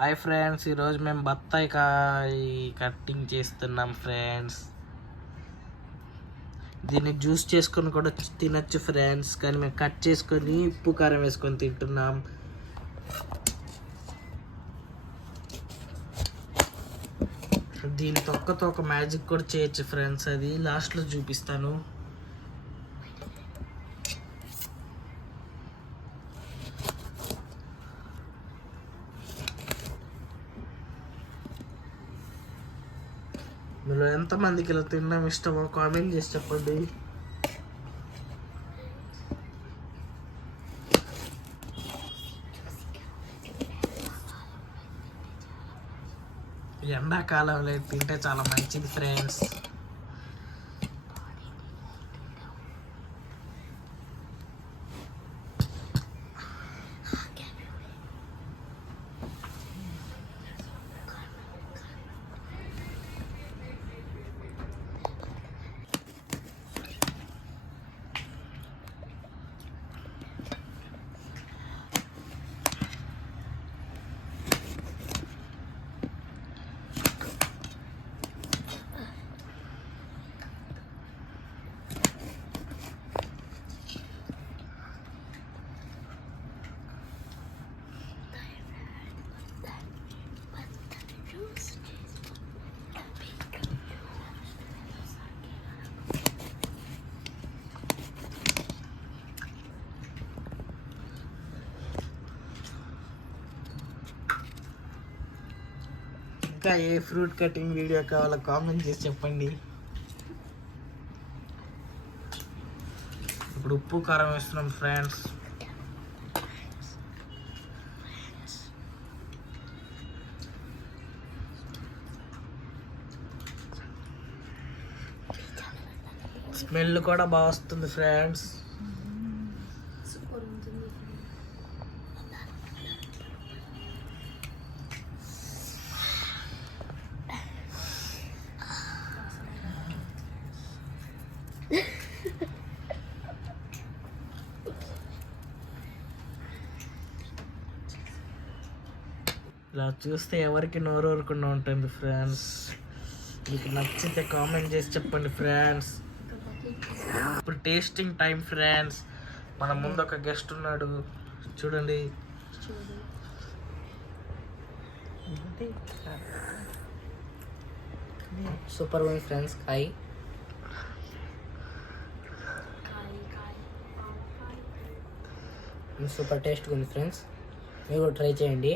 Hi friends, ఈరోజు మేము బత్తాయికాయ కట్టింగ్ చేస్తున్నాం ఫ్రెండ్స్. దీన్ని జ్యూస్ చేసుకొని కూడా తినచ్చు ఫ్రెండ్స్, కానీ మేము కట్ చేసుకొని ఉప్పు కారం వేసుకొని తింటున్నాం. దీని తొక్కతో ఒక మ్యాజిక్ కూడా చేయొచ్చు ఫ్రెండ్స్, అది లాస్ట్లో చూపిస్తాను. మీలో ఎంతమందికి ఇలా తినడం ఇష్టమో కామెంట్ చేసి చెప్పండి. ఎండాకాలంలో తింటే చాలా మంచిది ఫ్రెండ్స్. ఇంకా ఏ ఫ్రూట్ కటింగ్ వీడియో కావాలో కామెంట్ చేసి చెప్పండి. ఇప్పుడు ఉప్పు కారం వేస్తున్నాం ఫ్రెండ్స్. స్మెల్ కూడా బాగా వస్తుంది ఫ్రెండ్స్. ఇలా చూస్తే ఎవరికి నోరు ఊరకుండా ఉంటుంది ఫ్రెండ్స్. మీకు నచ్చితే కామెంట్ చేసి చెప్పండి ఫ్రెండ్స్. ఇప్పుడు టేస్టింగ్ టైం ఫ్రెండ్స్. మన ముందు ఒక గెస్ట్ ఉన్నాడు, చూడండి. సూపర్ ఉంది ఫ్రెండ్స్. కాయ్ సూపర్ టేస్ట్గా ఉంది ఫ్రెండ్స్. మీరు కూడా ట్రై చేయండి.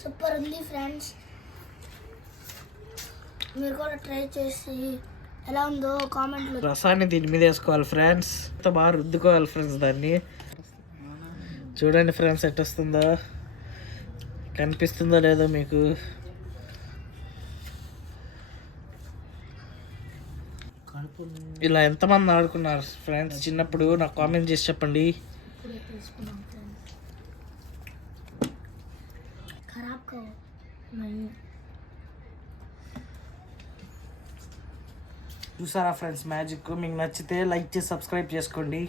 సూపర్ ఉంది ఫ్రెండ్స్. మీరు కూడా ట్రై చేసి ఎలా ఉందో కామెంట్లో. రసాన్ని దీని మీద వేసుకోవాలి ఫ్రెండ్స్. ఎంత బాగా రుద్దుకోవాలి ఫ్రెండ్స్ దాన్ని. చూడండి ఫ్రెండ్స్ ఎట్ వస్తుందో, కనిపిస్తుందో లేదో మీకు. ఇలా ఎంతమంది ఆడుకున్నారు ఫ్రెండ్స్ చిన్నప్పుడు? నాకు కామెంట్ చేసి చెప్పండి. చూసారా ఫ్రెండ్స్ మ్యాజిక్? మీకు నచ్చితే లైక్ చేసి సబ్స్క్రైబ్ చేసుకోండి.